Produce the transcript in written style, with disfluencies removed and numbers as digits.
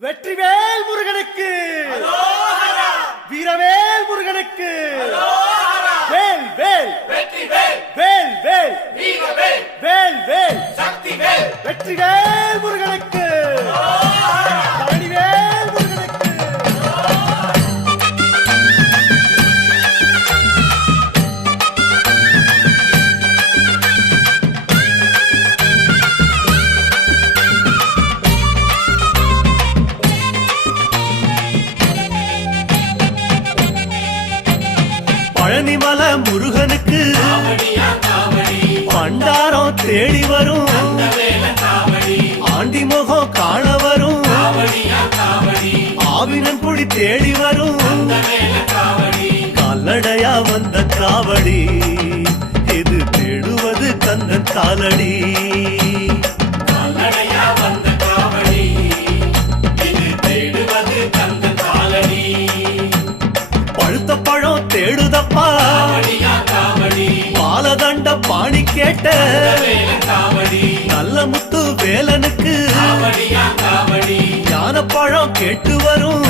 வெற்றிவேல் முருகனுக்கு வீரவேல் முருகனுக்கு வேல் வேல் வெற்றிவேல் வேல் வேல் வீரவேல் வேல் வேல் சக்திவேல் வெற்றிவேல் முருகனுக்கு பழனிவேல் முருகனுக்கு பழனிமல முருகனுக்கு காவடியா காவடி பண்டாரம் தேடி வரும் வேல காவடி ஆண்டி முகம் காண வரும் காவடியா காவடி ஆவினன் குடி தேடி வரும் வேல காவடி கால்நடையா வந்த காவடி இது தேடுவது கந்தன் காலடி கால்நடையா வந்த காவடி இது தேடுவது கந்த காலடி பழுத்த பழம் தேடுதப்பா காவடியா காவடி பாலதண்ட பாணி கேட்ட வேல காவடி நல்ல முத்து வேலனுக்கு காவடியா காவடி ஞான பழம் கேட்டு வரும்